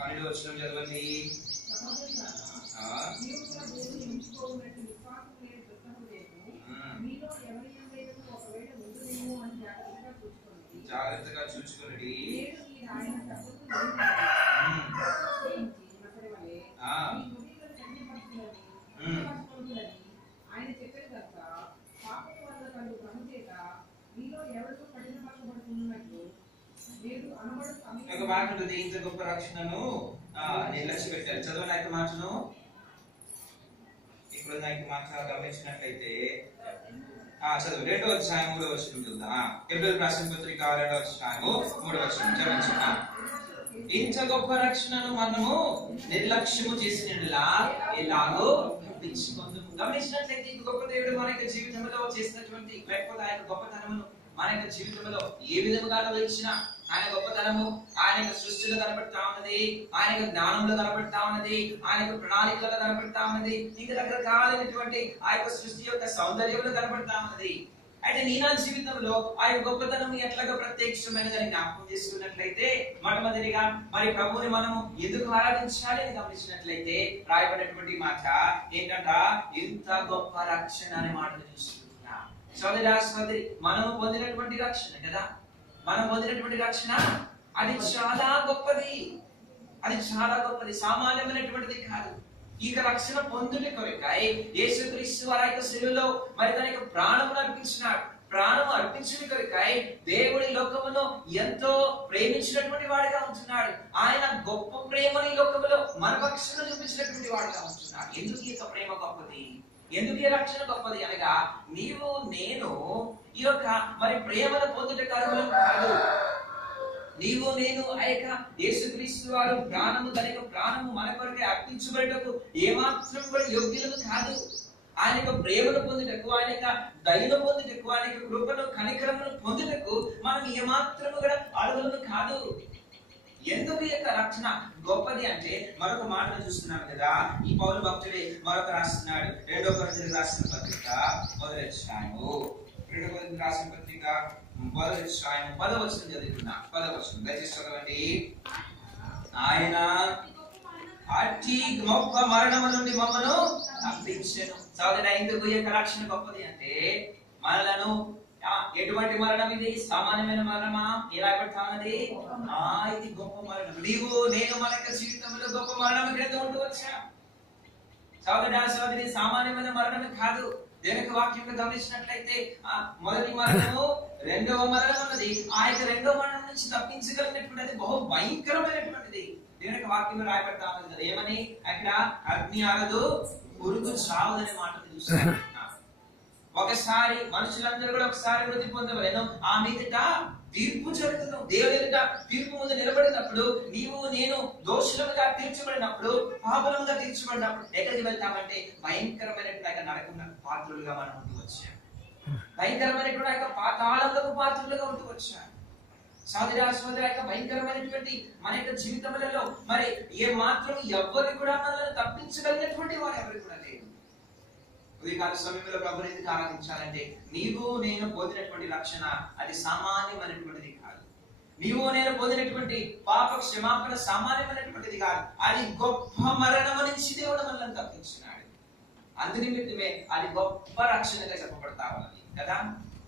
12వ వచనం చదవండి. జాగ్రత్తగా చూచుకోండి. ఒక మాట ఉంటుంది, ఇంత గొప్ప రక్షణను నిర్లక్ష్య పెట్టారు. చదవని యొక్క మాటను ఇప్పుడు మాట గమనించినట్లయితే చదువు 2వ అధ్యాయం 3వ వచనం ఉంటుందా? హెబ్రీయులకు రాసిన పత్రిక 2వ అధ్యాయము 3వ వచనం చదవండి. ఇంత గొప్ప రక్షణను మనము నిర్లక్ష్యము చేసినట్లా ఎలాగో గమనించినట్లయితే ఈ గొప్ప దేవుడు మన యొక్క జీవితంలో చేసినటువంటి లేకపోతే ఆయన గొప్పతనమును మన యొక్క జీవితంలో ఏ విధముగా ఇచ్చినా ఆయన గొప్పతనము ఆయన యొక్క సృష్టిలో కనపడతా ఉన్నది, ఆయన యొక్క జ్ఞానంలో కనపడతా ఉన్నది, ఆయన యొక్క ప్రణాళికలో కనపడతా ఉన్నది, ఇంకా రకరకాలైనటువంటి ఆ యొక్క సృష్టి యొక్క సౌందర్యంలో కనపడతా ఉన్నది. అయితే నీ నా జీవితంలో ఆ యొక్క గొప్పతనం ఎట్లాగా ప్రత్యక్షమైనదని జ్ఞాపకం చేసుకున్నట్లయితే మొట్టమొదటిగా మరి ప్రభువుని మనము ఎందుకు ఆరాధించాలి అని గమనించినట్లయితే రాయబడినటువంటి మాట ఏంటంట, ఇంత గొప్ప రక్షణ అనే మాటను చూసుకుంటున్నా. సోదరా సోదరి, మనము పొందినటువంటి రక్షణ కదా, మనం పొందినటువంటి రక్షణ అది చాలా గొప్పది, అది చాలా గొప్పది, సామాన్యమైనటువంటిది కాదు. ఈ రక్షణ పొందుని కొరకై యేసుక్రీస్తు వారి యొక్క శిలువలో మరి తన యొక్క ప్రాణమును అర్పించినాడు. ప్రాణము అర్పించుని కొరకై దేవుడి లోకమును ఎంతో ప్రేమించినటువంటి వాడిగా ఉంటున్నాడు. ఆయన గొప్ప ప్రేమని లోకములో మన పక్షులను చూపించినటువంటి వాడిగా ఉంటున్నాడు. ఎందుకు ఈ యొక్క ప్రేమ గొప్పది, ఎందుకు ఈ రక్షణ గొప్పది అనగా నీవు నేను ఈ యొక్క మరి ప్రేమను పొందుటకు అర్హులం కాదు. నీవు నేను ఆ యొక్క యేసుక్రీస్తు వారు ప్రాణము తన యొక్క ప్రాణము మన కొరకే అర్పించబడటకు ఏమాత్రం కూడా యోగ్యులను కాదు. ఆయన యొక్క ప్రేమను పొందుటకు, ఆయన యొక్క దయను పొందుటకు, ఆయన యొక్క కృపను కనికరమును పొందుటకు మనం ఏమాత్రము కూడా అర్హులను కాదు. ఎందుకు ఈ యొక్క రక్షణ గొప్పది అంటే మరొక మాటను చూస్తున్నాం కదా. ఈ పౌలు భక్తుడే మరొక రాస్తున్నాడు. 2వ కొరింథీయులకు రాసిన పత్రిక 1వ అధ్యాయము 2వ కొరింథీయులకు రాసిన పత్రిక 1వ అధ్యాయం 10వ వచనం చదువుతున్నా. 10వ వచనం దయచేసి చదవండి. ఆయన అతి గొప్ప మరణము నుండి మమ్మను తప్పించెను. సోదరా, ఎందుకు ఈ యొక్క రక్షణ గొప్పది అంటే మనలను ఎటువంటి మరణం ఇది? సామాన్యమైన మరణమా? ఎలా పెడతా ఉన్నది? ఇది గొప్ప మరణం. నీవు నేను మన యొక్క జీవితంలో గొప్ప మరణం క్రింద ఉంటూ వచ్చా. సోదరా సోదరి, సామాన్యమైన మరణమే కాదు. దేవుని వాక్యం గమనించినట్లయితే మొదటి మరణము, రెండవ మరణం అన్నది ఆ యొక్క రెండవ మరణం నుంచి తప్పించగలిగినటువంటిది బహు భయంకరమైనటువంటిది. దేవుని వాక్యం రాయబడతా ఉన్నది కదా, ఏమని? అక్కడ అగ్ని ఆగదు, పురుగు చావదనే మాటను చూస్తాం. ఒకసారి మనుషులందరూ కూడా ఒకసారి వృద్ధి పొందవలేను, ఆ మీదట తీర్పు జరుగుతుంది. దేవుని ఎదుట తీర్పు ముందు నిలబడినప్పుడు నీవు నేను దోషులుగా తీర్చబడినప్పుడు, పాపలుగా తీర్చబడినప్పుడు ఎక్కడికి వెళ్తామంటే భయంకరమైనటువంటి నరకం పాత్రులుగా మనం ఉంటూ వచ్చాం. భయంకరమైనటువంటి పాతాళంలో పాత్రులుగా ఉంటూ వచ్చాం. సోదరా సోదరి, భయంకరమైనటువంటి మన యొక్క జీవితంలో మరి ఏ మాత్రం ఎవరు కూడా మనల్ని తప్పించగలిగినటువంటి వారు ఎవరు కూడా లేరు. ఉదయకాల సమయంలో ప్రభువుని ఎందుకు ఆరాధించాలంటే నీవు నేను పొందినటువంటి రక్షణ అది సామాన్యమైనటువంటిది కాదు. నీవు నేను పొందినటువంటి పాప క్షమాపణ సామాన్యమైనటువంటిది కాదు. అది గొప్ప మరణము నుంచి దేవుడు మనల్ని తప్పించినాడు. అందునిమిత్తమే అది గొప్ప రక్షణగా చెప్పబడతా ఉన్నది కదా,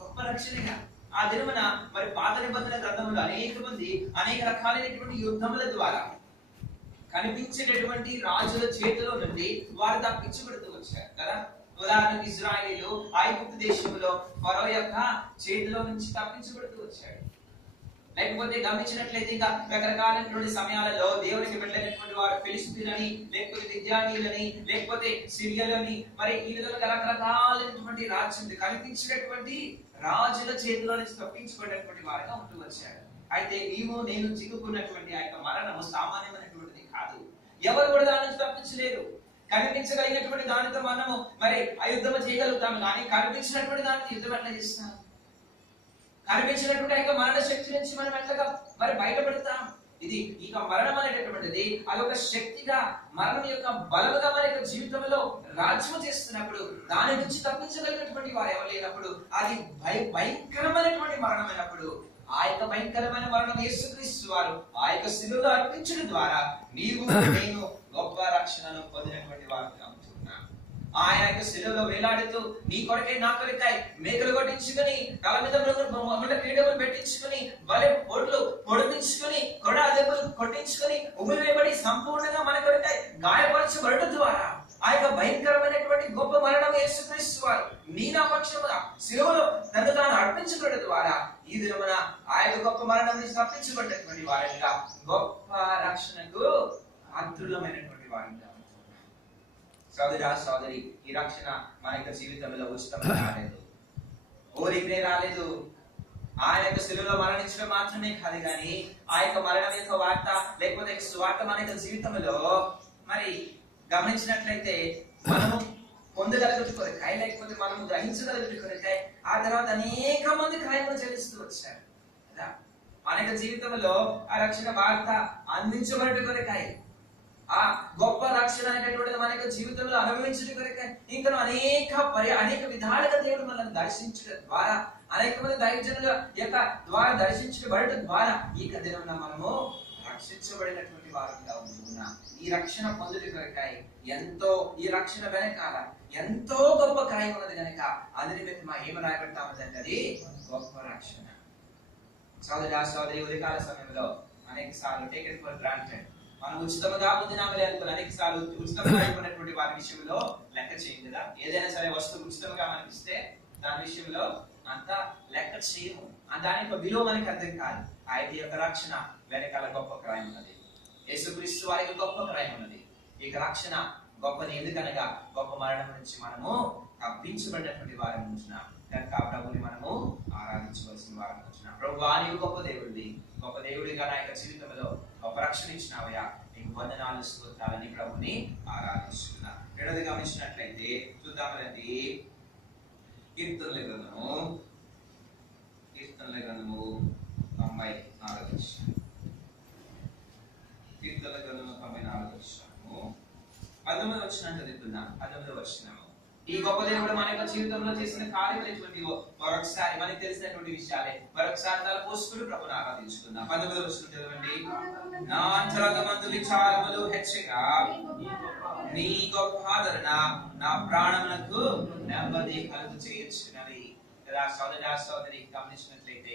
గొప్ప రక్షణగా. ఆ దినమున మరి పాత నిబంధన గ్రంథంలో అనేక మంది అనేక రకాలైనటువంటి యుద్ధముల ద్వారా కనిపించేటటువంటి రాజుల చేతిలో నుండి వారు తప్పించబడుతూ వచ్చారు కదా. ఉదాహరణకు ఇజ్రాయేలీలు ఐగుప్తు దేశంలో ఫరో యొక్క చేతిలో నుంచి తప్పించబడుతూ వచ్చాడు. లేకపోతే గమనించినట్లయితే ఇంకా రకరకాలైనటువంటి సమయాలలో దేవునికి వెళ్ళినటువంటి వారు ఫిలిస్తీన్లని, లేకపోతే మిద్యానీయులని, లేకపోతే సిరియలని, మరి ఈ విధంగా రకరకాలైనటువంటి రాజ్యం కనిపించినటువంటి రాజుల చేతిలో నుంచి తప్పించబడినటువంటి వారుగా ఉంటూ వచ్చాడు. అయితే నీవు నేను చిక్కుకున్నటువంటి ఆ యొక్క మరణము సామాన్యమైనటువంటిది కాదు. ఎవరు కూడా దాని నుంచి తప్పించలేరు. కనిపించగలిగినటువంటి దానితో మనము మరి యుద్ధం చేయగలుగుతాము, కానీ కనిపించినటువంటి దానితో యుద్ధం ఎట్లా చేస్తాం? కనిపించినటువంటి యొక్క మరణ శక్తి నుంచి మనం ఎట్లా మరి బయటపడతాం? ఇది ఇక మరణం అనేటటువంటిది అదొక శక్తిగా, మరణం యొక్క బలముగా మన యొక్క జీవితంలో రాజ్యం చేస్తున్నప్పుడు దాని నుంచి తప్పించగలిగినటువంటి వారు ఎవరు లేనప్పుడు, అది భయంకరమైనటువంటి మరణమైనప్పుడు ఆ యొక్క భయంకరమైన మరణం యేసుక్రీస్తు వారు ఆ యొక్క శిలువలో అర్పించడం ద్వారా నీవు నేను గొప్ప రక్షణను పొందినటువంటి వారుగా ఉంటున్నాను. ఆయన యొక్క శిలువలో వేలాడుతూ నీ కొరకై నా కొరకై మేకలు కొట్టించుకొని తల మీద ముండ క్రీడలు పెట్టించుకొని బలె పొడ్లు పొడిపించుకొని కొడా దెబ్బలు కొట్టించుకొని ఉగులు వేయబడి సంపూర్ణంగా మన కొరకై గాయపరచబడటం ద్వారా ఆ యొక్క భయంకరమైనటువంటి గొప్ప మరణం యేసుక్రీస్తు వారు నీ నా పక్షమున శిలువలో తను తాను అర్పించుకోవడం ద్వారా ఈ దినమున ఆ యొక్క గొప్ప మరణం నుంచి తప్పించబడినటువంటి వారిగా గొప్ప రక్షణకు అద్భుతమైనటువంటి వారిగా. సోదరా సోదరి, ఈ రక్షణ మన యొక్క జీవితంలో ఉచితంగా రాలేదు, ఊరికే రాలేదు. ఆయన యొక్క శిలువలో మరణించడం మాత్రమే కాదు కానీ ఆ యొక్క మరణం యొక్క వార్త లేకపోతే స్వార్థ మన యొక్క జీవితంలో మరి గమనించినట్లయితే మనము పొందగలిగిన కొరకాయ లేకపోతే మనము గ్రహించగలిగిన కొరకాయ ఆ తర్వాత అనేక మంది క్రైములు చెల్లిస్తూ వచ్చారు కదా. మన యొక్క జీవితంలో ఆ రక్షణ వార్త అందించబడట కొరకాయ ఆ గొప్ప రక్షణ అనేటటువంటిది మన యొక్క జీవితంలో అనుభవించడం కొరకాయ ఇంకా అనేక విధాలుగా దేవుడు మనల్ని దర్శించడం ద్వారా అనేక మంది దైవజనుల యొక్క ద్వారా దర్శించబడటం ద్వారా ఈ దినం మనము రక్షించబడినటువంటి వారంగా ఉంటున్నాం. ఈ రక్షణ పొందుట కొరకాయ ఎంతో ఈ రక్షణ వెనకాల ఎంతో గొప్ప కార్యం ఉన్నది కనుక అది నిమిత్తం ఏమి రాయబడతామంటే అది గొప్ప రక్షణ. సోదరా సోదరి, ఉదయకాల సమయంలో అనేక సార్లు టేకెన్ ఫర్ గ్రాంటెడ్ మనం ఉచితంగా పొందినామలే అనుకుని అనేక సార్లు ఉచితంగా అయిపోయినటువంటి వారి విషయంలో లెక్క చేయం కదా. ఏదైనా సరే వస్తువు ఉచితంగా మనకి ఇస్తే దాని విషయంలో అంతా లెక్క చేయము, దాని యొక్క విలువ మనకి అర్థం కాదు. ఆయన యొక్క రక్షణ వెనకాల గొప్ప క్రయం ఉన్నది. యేసుక్రీస్తు వారికి గొప్ప క్రయం ఉన్నది. ఈ రక్షణ గొప్పది ఎందుకనగా గొప్ప మరణం నుంచి మనము తప్పించబడినటువంటి వారం ఉంటున్నాం కనుక ప్రభుని మనము ఆరాధించవలసిన వారం ఉంటున్నాం. ప్రభు నీవు గొప్ప దేవుడివి, గొప్ప దేవుడిగా నా యొక్క జీవితంలో గొప్ప రక్షణ ఇచ్చినావయ్యా, నీకు వందనాలు స్తోత్రాలని ప్రభుని ఆరాధిస్తున్నా. రెండోది గమనించినట్లయితే చూద్దామండి, కీర్తనల గ్రంథము 94 కీర్తనల గ్రంథము 94 19వ వచనం చదువుతున్నాం. 19వ వచనము, ఈ గొప్ప దేవుడు మన యొక్క జీవితంలో చేసిన కార్యములు ఎటువంటివో మరొకసారి మనకి తెలిసినటువంటి విషయాలే మరొకసారి తల పోసుకుని ప్రభుని ఆరాధించుకుందాం. 19వ వచనం చదవండి. నా అంతరంగమందు విచారములు హెచ్చగా నీ గొప్ప ఆదరణ నా ప్రాణములకు నెమ్మది కలుగు చేయొచ్చునవి కదా. సోదరా సోదరి, గమనించినట్లయితే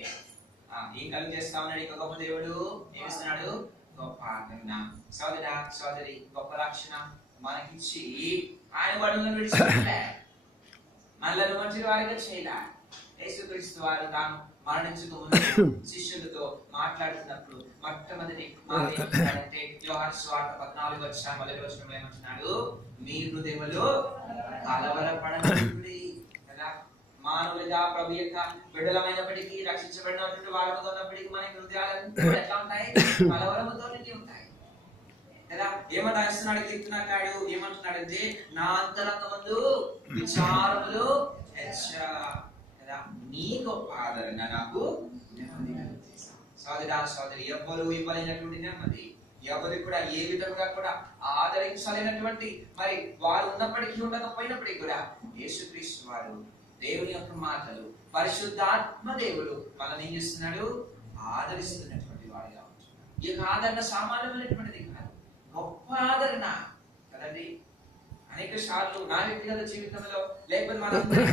ఏం కలుగు చేస్తా ఉన్నాడు ఈ గొప్ప దేవుడు? ఏమిస్తున్నాడు? గొప్ప ఆదరణ. సోదరా సోదరి, గొప్ప రక్షణ మనకిచ్చి ఆయన బడులను విడిచిపెట్టలే, మనలను మంచి వారిగా చేయలే. యేసుక్రీస్తు వారు తాను మరణించక ముందు శిష్యులతో మాట్లాడుతున్నప్పుడు మొట్టమొదటి మాట ఏమంటున్నాడంటే యోహాను సువార్త 14:1 ఏమంటున్నాడు? మీ హృదయములో కలవరపడకండి కదా. మానవులుగా ప్రభు యొక్క బిడ్డలమైనప్పటికీ రక్షించబడినటువంటి వారముగా ఉన్నప్పటికీ మన హృదయాలు ఎట్లా ఉంటాయి? కలవరముతో నిండి ఉంటాయి కదా. ఏమన్నా రాస్తున్నాడు కీర్తనకారుడు? ఏమంటున్నాడంటే నా అంతరంగమందు విచారములు కదా, నీ గొప్ప ఆదరణ నాకు నెమ్మది కలుగజేశావు. సోదరా సోదరి, ఎవ్వరు ఇవ్వలేనటువంటి నెమ్మది, ఎవరు కూడా ఏ విధంగా కూడా ఆదరించలేనటువంటి మరి వారు ఉన్నప్పటికీ ఉండకపోయినప్పటికీ కూడా యేసుక్రీస్తు వారు దేవుని యొక్క మాటలు పరిశుద్ధాత్మ దేవుడు మనల్ని ఏం చేస్తున్నాడు? ఆదరిస్తున్నటువంటి వాడిగా ఉంటున్నాడు. ఈ యొక్క ఆదరణ సామాన్యమైనటువంటిది కాదు, గొప్ప ఆదరణ కదండి. అనేక సార్లు నా వ్యక్తిగత జీవితంలో లేకపోతే మన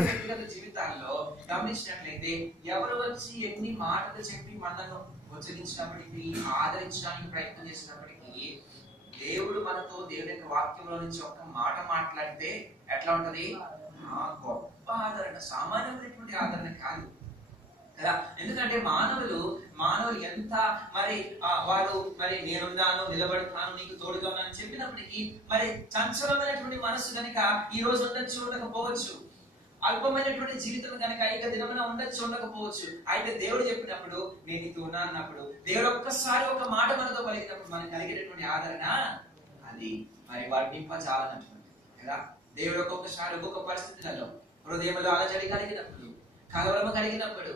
వ్యక్తిగత జీవితాల్లో గమనించినట్లయితే ఎవరు వచ్చి ఎన్ని మాటలు చెప్పి మనను ఉచ్చరించినప్పటికీ ఆదరించడానికి ప్రయత్నం చేసినప్పటికీ దేవుడు మనతో దేవుని యొక్క వాక్యంలో నుంచి ఒక్క మాట మాట్లాడితే ఎట్లా ఉంటది? గొప్ప ఆదరణ, సామాన్యమైనటువంటి ఆదరణ కాదు కదా. ఎందుకంటే మానవులు ఎంత మరి వారు మరి నేనున్నాను, నిలబడతాను, నీకు తోడుగా ఉన్నాను చెప్పినప్పటికీ మరి చంచలమైనటువంటి మనసు కనుక ఈ రోజు ఉండొచ్చు ఉండకపోవచ్చు, అల్పమైనటువంటి జీవితం కనుక ఇక దినమున ఉండొచ్చు ఉండకపోవచ్చు. అయితే దేవుడు చెప్పినప్పుడు నేను నీకు ఉన్నా అన్నప్పుడు దేవుడు ఒక్కసారి ఒక మాట మనతో పలికినప్పుడు మనకు కలిగేటటువంటి ఆదరణ అది మరి వర్ణింపజాలనటువంటి కదా. దేవుడు ఒక్కొక్కసారి ఒక్కొక్క పరిస్థితులలో హృదయంలో అలజడి కలిగినప్పుడు, కలవరము కలిగినప్పుడు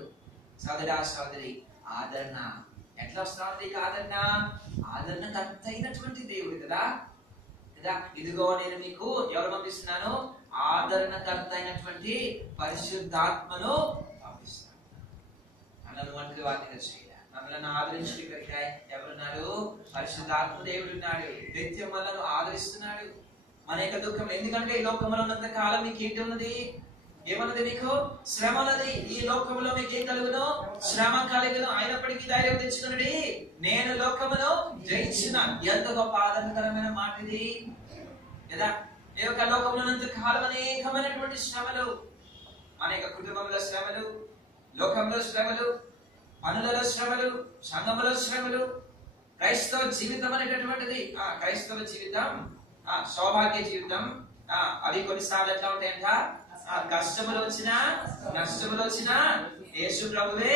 సోదరా సోదరి ఆదరణ ఎట్లా వస్తుంది? ఆదరణ కర్తైనటువంటి దేవుడు కదా. ఇదిగో నేను మీకు ఎవరు పంపిస్తున్నాను? ఆదరణకర్త అయినటువంటి పరిశుద్ధాత్మను పంపిస్తాను. అన్నటువంటి వాటిని మనల్ని ఆదరించిన ఇక్కడికి ఎవరున్నారు? పరిశుద్ధాత్మ దేవుడు ఉన్నాడు. నిత్యం మనల్ని ఆదరిస్తున్నాడు. మన యొక్క దుఃఖం, ఎందుకంటే ఈ లోకంలో ఉన్నంత కాలం మీకు ఏంటి ఉన్నది? ఏమన్నది? నీకు శ్రమ అన్నది. ఈ లోకంలో మీకు ఏం కలుగును? శ్రమ కలుగును. అయినప్పటికీ ధైర్యం తెచ్చుకున్నది, నేను లోకమును జయించిన. ఎంత గొప్ప ఆదరణకరమైన మాట ఇది కదా! ఈ యొక్క లోకంలో ఉన్నంత కాలం అనేకమైనటువంటి శ్రమలు, అనేక కుటుంబంలో శ్రమలు, లోకంలో శ్రమలు, పనులలో శ్రమలు, సంఘములో శ్రమలు. క్రైస్తవ జీవితం అనేటటువంటిది, క్రైస్తవ జీవితం, సౌభాగ్య జీవితం, అవి కొన్నిసార్లు ఎట్లా ఉంటాయంట? కష్టములు వచ్చినా నష్టములు వచ్చినా యేసు ప్రభువే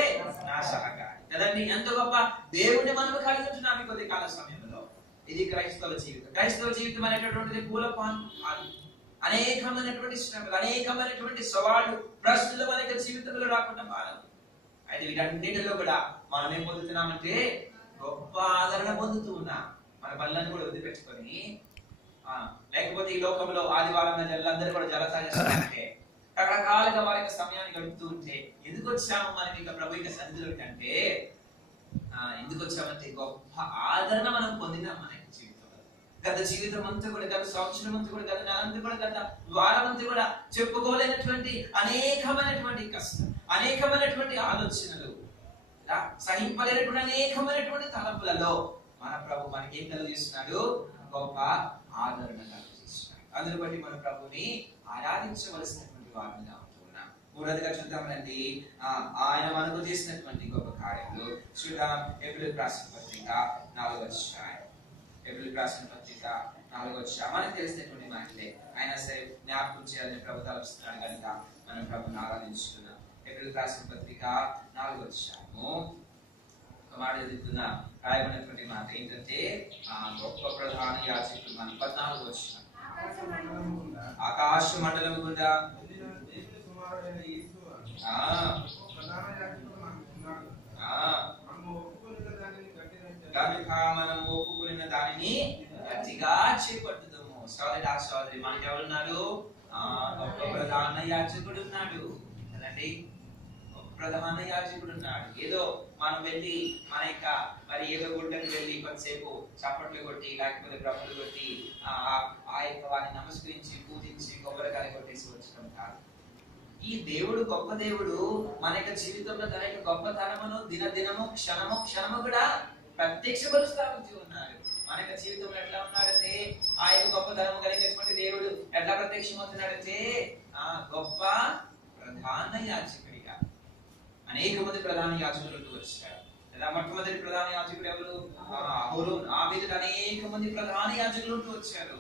నా సహకారి కదండి. ఎంత గొప్ప దేవుడిని మనము కలిగి ఉంటున్నాం ఈ కొద్ది కాల సమయంలో. ఇది క్రైస్తవ జీవితం. క్రైస్తవ జీవితం అనేటటువంటిది పూలపాన్. అనేకమైనటువంటి శ్రమలు, అనేకమైనటువంటి సవాళ్లు, ప్రశ్నలు మన యొక్క జీవితంలో రాకుండా మారాలి. అయితే వీటన్నిటిలో కూడా మనం ఏం పొందుతున్నామంటే గొప్ప ఆదరణ పొందుతూ ఉన్నాం. మన పనులను కూడా వదిలిపెట్టుకొని, లేకపోతే ఈ లోకంలో ఆదివారం అందరూ కూడా జలసా చేస్తారంటే, రకరకాలుగా వారి యొక్క సమయాన్ని గడుపుతూ ఉంటే, ఎందుకు వచ్చాము మనం ఇక ప్రభు యొక్క సన్నిధిలో కంటే, ఎందుకు వచ్చామంటే గొప్ప ఆదరణ మనం పొందినాం మన యొక్క జీవితంలో. గత జీవితం అంతా కూడా, గత సంవత్సరం అంతా కూడా, గత నెలంతా కూడా, గత వారం అంతా కూడా చెప్పుకోలేనటువంటి అనేకమైనటువంటి కష్టం, అనేకమైనటువంటి ఆలోచనలు, సహింపలేనటువంటి అనేకమైనటువంటి తలంపులలో మన ప్రభు మనకి ఏం కలిగిస్తున్నాడు? గొప్ప ఆదరణ కలిగిస్తున్నాడు. అందుని బట్టి మన ప్రభుని ఆరాధించవలసినటువంటి వారిని ఉంటున్నాం. మూడవదిగా చూద్దామండి, ఆయన మనకు చేసినటువంటి గొప్ప కార్యములు. చూద్దాం ఎబ్రిల్ రాసిన పత్రిక 4వ అధ్యాయం. ఎబ్రిల్ రాసిన పత్రిక 4వ అధ్యాయం. మనకు తెలిసినటువంటి మాటలే అయినా సరే జ్ఞాపకం చేయాలని ప్రభు తలపిస్తున్నాడు కనుక మనం ప్రభుని ఆరాధించుతున్నాం. ఎబ్రిల్ రాసిన పత్రిక 4వ అధ్యాయము మాట ఎదుగుతున్న రాయబడినటువంటి మాట ఏంటంటే, గొప్ప ప్రధాన యాజకుడు మన 14వ వచనం. ఆకాశ మండలం గుండా కనుక మనం ఒప్పుకున్న దానిని గట్టిగా చేపట్టుదాము. సోదరి సోదరి, మనకి ఎవరున్నారు? గొప్ప ప్రధాన యాజకుడు ఉన్నాడు కదండి. ప్రధాన యాజకుడు ఉన్నాడు. ఏదో మనం వెళ్ళి మన యొక్క మరి ఏదో గుడ్డకు వెళ్ళి కొంతసేపు చప్పట్లు కొట్టి, లేకపోతే ప్రభులు కొట్టి, ఆ యొక్క వారిని నమస్కరించి పూజించి కొబ్బరికాయ కొట్టేసి వచ్చడం కాదు. ఈ దేవుడు గొప్ప దేవుడు మన యొక్క జీవితంలో తన యొక్క గొప్పతనమును దినదినము క్షణము క్షణము కూడా ప్రత్యక్షపరుస్తూ ఉన్నాడు. మన యొక్క జీవితంలో ఎట్లా ఉన్నాడంటే, ఆ యొక్క గొప్పతనము కలిగినటువంటి దేవుడు ఎట్లా ప్రత్యక్షమవుతున్నాడంటే, గొప్ప ప్రధాన యాజకుడిగా అనేక మంది ప్రధాన యాజకులు వచ్చారు. మొట్టమొదటి ప్రధాన యాజకుడు ఎవరు? అహరోన్. ఆ మీద అనేక మంది ప్రధాన యాజకులు వచ్చారు.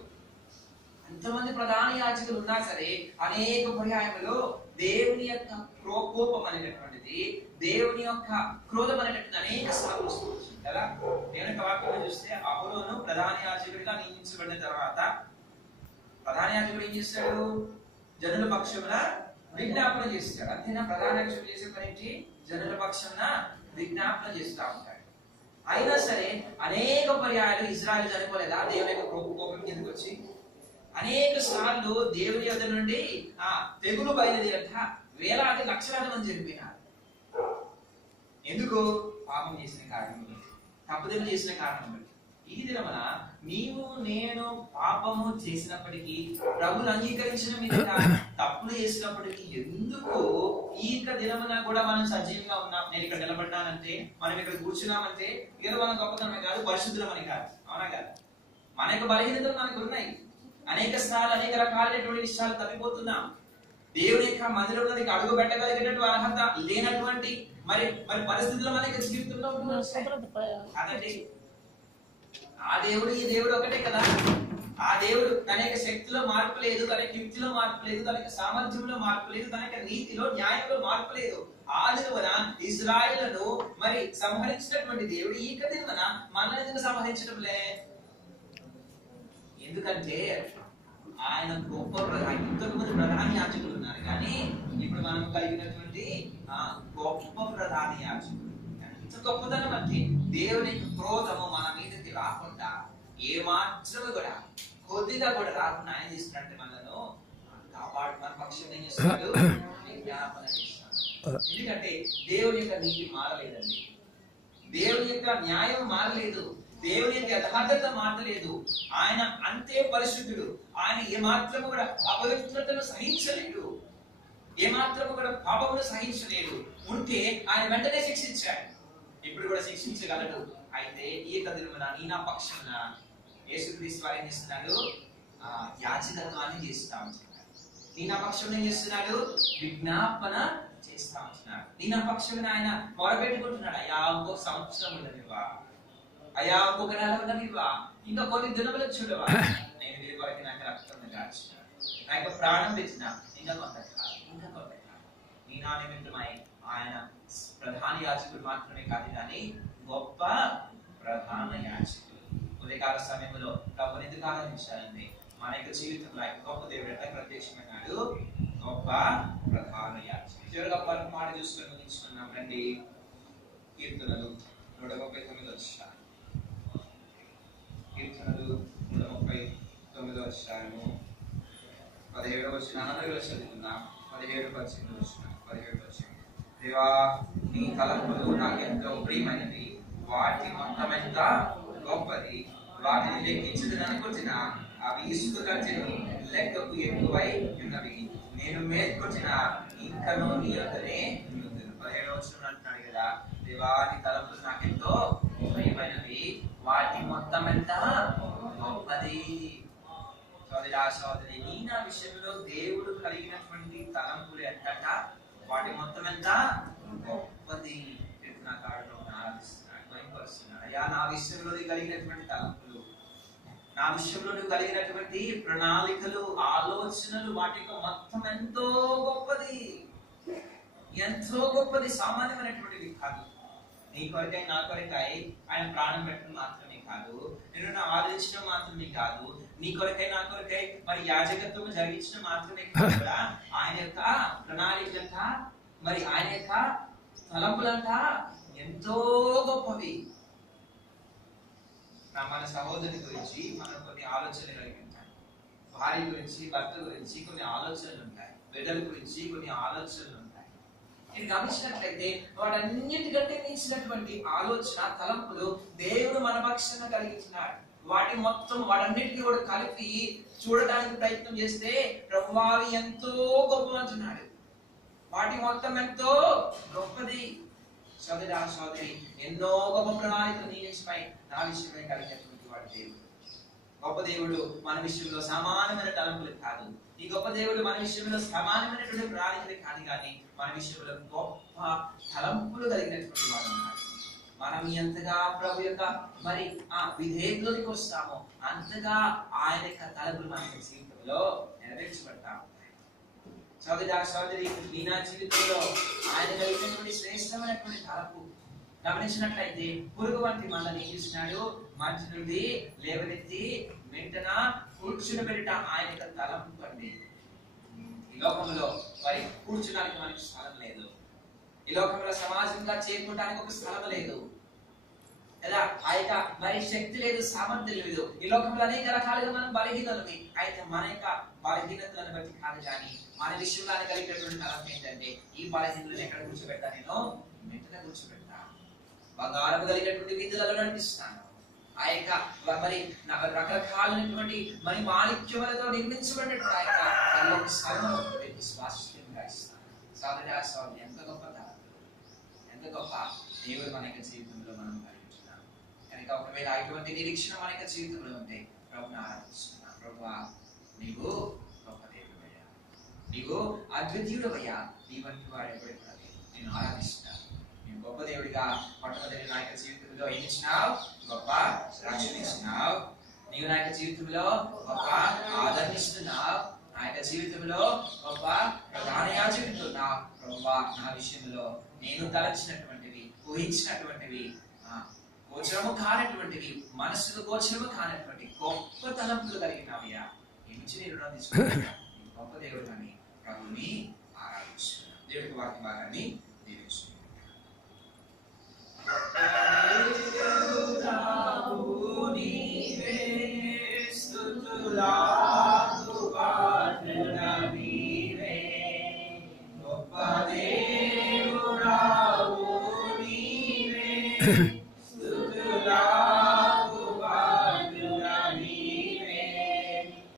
అంతమంది ప్రధాన యాజకులు ఉన్నా సరే అనేక పర్యాయములో దేవుని యొక్క కోపం అనేటటువంటిది, దేవుని యొక్క క్రోధం అనేటటువంటి అనేక సార్లు వస్తుంది కదా. దేవుని యొక్క వాక్యంలో చూస్తే అహరోను ప్రధాన యాజకుడిగా నియమించబడిన తర్వాత ప్రధాన యాజకుడు ఏం చేస్తాడు? జనుల పక్షమున విజ్ఞాపన చేస్తాడు. అంతేనా? ప్రధాన యాజకుడు చేసే పని ఏంటి? జనుల పక్షమున విజ్ఞాపన చేస్తూ ఉంటాడు. అయినా సరే అనేక పర్యాయాలు ఇజ్రాయెల్ చనిపోలేదా దేవుని యొక్క కోపం కిందకి వచ్చి? అనేక సార్లు దేవుని యొద్ద నుండి తెగులు బయలుదేరట వేలాది లక్షలాది మంది చనిపోయినారు. ఎందుకు? పాపం చేసిన కారణం బట్టి, తప్పుదల చేసిన కారణం బట్టి. ఈ దినమున నీవు నేను పాపము చేసినప్పటికీ, ప్రభుని అంగీకరించిన మీద తప్పులు చేసినప్పటికీ, ఎందుకు ఈ దినమున కూడా మనం సజీవంగా ఉన్నాం? నేను ఇక్కడ నిలబడ్డానంటే, మనం ఇక్కడ కూర్చున్నామంటే ఏదో మనం గొప్పతనమే కాదు, పరిశుద్ధమని కాదు. అవునా కాదు? మన యొక్క బలహీనతలు మనకు ఉన్నాయి. అనేక సార్లు అనేక రకాలైనటువంటి విషయాలు తప్పిపోతున్నాం. దేవుని యొక్క మందిరంలోకి అడుగు పెట్టగలిగినటువంటి అర్హత లేనటువంటి మరి పరిస్థితుల్లో మన యొక్క జీవితంలో అదండి. ఆ దేవుడు ఈ దేవుడు ఒకటే కదా. ఆ దేవుడు తన యొక్క శక్తిలో మార్పు లేదు, తన యొక్క యుక్తిలో మార్పు లేదు, తన యొక్క సామర్థ్యంలో మార్పు లేదు, తన యొక్క నీతిలో న్యాయంలో మార్పు లేదు. ఆ దినమున ఇశ్రాయేలును మరి సంహరించినటువంటి దేవుడు ఈ దినమున మనల్ని ఎందుకు సంహరించడంలే? ఎందుకంటే ఆయన గొప్ప ఇంతకు మంది ప్రధాన యాజకులు ఉన్నారు, కానీ ఇప్పుడు మనం కలిగినటువంటి గొప్ప ప్రధాన యాజకుడు ఎంత గొప్పదనం అంటే, దేవుని క్రోధము మన మీదకి రాకుండా, ఏ మాత్రము కూడా కొద్దిగా కూడా రాకుండా ఆయన చేస్తున్నట్టు మనను కాపాడు, మన పక్షం ఏం చేస్తున్నాడు? విజ్ఞాపన చేస్తున్నాడు. ఎందుకంటే దేవుని యొక్క నీతి మారలేదండి. దేవుని యొక్క న్యాయం మారలేదు, దేవుని యొక్క యథార్థత మారలేదు. ఆయన అంతే పరిశుద్ధుడు. ఆయన ఏమాత్రము కూడా అపవిత్రతను సహించలేడు, ఏమాత్రము కూడా పాపమును సహించలేడు. ఉంటే ఆయన వెంటనే శిక్షించాడు, ఇప్పుడు కూడా శిక్షించగలడు. అయితే ఈ దినమున నీ నా పక్షమున యేసుక్రీస్తు వారు ఏం చేస్తున్నాడు? యాజకత్వాన్ని చేస్తా ఉంటున్నాడు. నీ నా పక్షమున ఏం చేస్తున్నాడు? విజ్ఞాపన చేస్తా ఉంటున్నాడు. నీ నా పక్షమున ఆయన మొరపెట్టుకుంటున్నాడు, అయ్యా ఇంకొక సంవత్సరం ఉండనివ్వా, అయ్యా ఇంకొక నెల ఉండనివ్వా, ఇంకా కొన్ని దినములు చూడవా, నేను వీరి కొరకు నాకు రక్తం కాచిన, నా యొక్క ప్రాణం పెట్టిన, ఇంకా కొంతకాలం, ఇంకా కొంతకాలం. నీ నా నిమిత్తమై ఆయన ప్రధాన యాజకుడు మాత్రమే కాదు కానీ గొప్ప ప్రధాన యాజకుడు. ఉదయకాల సమయంలో ప్రభుని ఎందుకు ఆరాధించాలండి? మన యొక్క జీవితంలో ఆయన గొప్ప దేవుడు ఎట్లా ప్రత్యక్షమైనాడు? గొప్ప ప్రధాన యాజకుడు. చివరిగా పలు మాట చూసుకొని ముగించుకున్నాం రండి. కీర్తనలు 139 అధ్యాయం, కీర్తనలు 139 అధ్యాయము 17వ వచనం అందరూ చదువుకుందాం. 17 వచనం. దేవా, నీ తలంపులు నాకెంతో ప్రియమైనవి, వాటి మొత్తం ఎంత గొప్పది, వాటిని లెక్కించదని అనుకుంటున్నా, అవి ఇసుక కంచెను లెక్కకు ఎక్కువై ఉన్నవి. నేను మేల్కొచ్చిన ఇంకనూ నీ యొక్కనే ఉందును. 17వ వచనం అంటున్నాడు కదా, దేవా నీ తలంపులు నాకెంతో ప్రియమైనవి, వాటి మొత్తం ఎంత గొప్పది. సోదరా సోదరి, నీ నా విషయంలో దేవుడు కలిగినటువంటి తలంపులు ఎంతట, వాటి మొత్తం ఎంత గొప్పది. నా కాడులో ఆరాధిస్తున్నాడు, భయపరుస్తున్నాడు. అయ్యా నా విషయంలో కలిగినటువంటి తలంపులు, నా విషయంలో నువ్వు కలిగినటువంటి ప్రణాళికలు, ఆలోచనలు, వాటి మొత్తం ఎంతో గొప్పది, ఎంతో గొప్పది, సామాన్యమైనటువంటివి కాదు. నీ కొరకై నా కొరకై ఆయన ప్రాణం పెట్టడం మాత్రమే కాదు, నేను ఆదరించడం మాత్రమే కాదు, నీ కొరకై నా కొరకై మరి యాజకత్వం జరిగించడం మాత్రమే కాదు, ఆయన యొక్క ప్రణాళికలంట, మరి ఆయన యొక్క తలంపులంట ఎంతో గొప్పవి. మన సహోదరి గురించి మనం కొన్ని ఆలోచనలు కలిగి ఉంటాయి, భార్య గురించి, భర్త గురించి కొన్ని ఆలోచనలు ఉంటాయి, బిడ్డల గురించి కొన్ని ఆలోచనలు ఉంటాయి. ఇది గమనించినట్లయితే వాటన్నిటికంటే మించినటువంటి ఆలోచన, తలంపులు దేవుడు మన పక్షాన కలిగించినాడు. వాటన్నిటిని కూడా కలిపి చూడడానికి ప్రయత్నం చేస్తే ప్రభువా ఎంతో గొప్ప అంటున్నాడు, వాటి మొత్తం ఎంతో గొప్పది. సోదరా సోదరి, ఎన్నో గొప్ప ప్రణాళికలు నీ విషయమై నా విషయమై కలిగినటువంటి వాడు దేవుడు. గొప్ప దేవుడు మన విషయంలో సమానమైన తలంపులు కాదు, ఈ గొప్ప దేవుడు మన విషయంలో సమానమైనటువంటి ప్రణాళికలు కాదు, కానీ మన విషయంలో గొప్ప తలంపులు కలిగినటువంటి వాడు ఉన్నాడు. మనం ఎంతగా ప్రభు యొక్క మరి ఆ విధేయతలోకి వస్తామో అంతగా ఆయన యొక్క తలంపులు మన జీవితంలో నెరవేర్చబడతాము. సోదరా సోదరి, నీ నా జీవితంలో ఆయన కలిగినటువంటి శ్రేష్టమైనటువంటి తలపు గమనించినట్లయితే, పురుగు వంటి మనల్ని చూసినాడు, మంచి నుండి లేవనెత్తి వెంటన కూర్చుని పెట్ట ఆయన యొక్క తలంపు అండి. ఈ లోకంలో మరి కూర్చున్నానికి మనకి స్థలం లేదు, ఈ లోకంలో సమాజంగా చేరుకోవడానికి ఒక స్థలం లేదు, ఎలా ఆ యొక్క మరి శక్తి లేదు, సామర్థ్యం లేదు. ఈ లోకంలో అనేక రకాలుగా మనం బలహీనలవి. అయితే మన యొక్క బలహీనతలను బట్టి కాదు, కానీ మన విషయంలో కలిగినటువంటి తలం ఏంటంటే, ఈ బలహీనతలను ఎక్కడ కూర్చోబెడతా? నేను వెంటనే కూర్చోబెడతా, బంగారం కలిగినటువంటి విధులలో నడిపిస్తాను. ఆ యొక్క మరి రకరకాలైనటువంటి మరి మాణిక్యములతో నిర్మించబడినటువంటి ఆ యొక్క స్థలంలో స్వాస్థ్యంగా ఇస్తాను. సోదరా సోదరి, ఎంత గొప్ప తలం, ఎంత గొప్ప దేవుడు మన యొక్క జీవితంలో మనం కలిగించున్నాం. కనుక ఒకవేళ అటువంటి నిరీక్షణ మన యొక్క జీవితంలో ఉంటే ప్రభుని ఆరాధిస్తున్నాం. ప్రభువా నీవు గొప్ప దేవుడయ్యా, నీవు అద్వితీయుడవయ్యా, నీ వంటి వాడు ఎప్పుడైతే నేను ఆరాధిస్తున్నాను. నేను గొప్ప దేవుడిగా మొట్టమొదటి నా యొక్క జీవితంలో ఏమి ఇచ్చినావు? గొప్ప రక్షణ ఇచ్చినావు. నీవు నా యొక్క జీవితంలో గొప్ప ఆదరణ ఇస్తున్నావు. నా యొక్క జీవితంలో గొప్ప ప్రధాన యాజకుడు ప్రభువా, నా విషయంలో నేను తలచినటువంటివి, ఊహించినటువంటివి, గోచరము కానటువంటివి, మనస్సుకు గోచరము కానటువంటి గొప్ప తలంపులు కలిగినావయ్యా, ఏమిచ్చి నేను రుణం తీసుకుంటున్నా. గొప్ప దేవుడు అని ప్రభుని ఆరాధిస్తున్నాను. దేవుడికి వాక్య భాగాన్ని దీవించుకుంటున్నాను.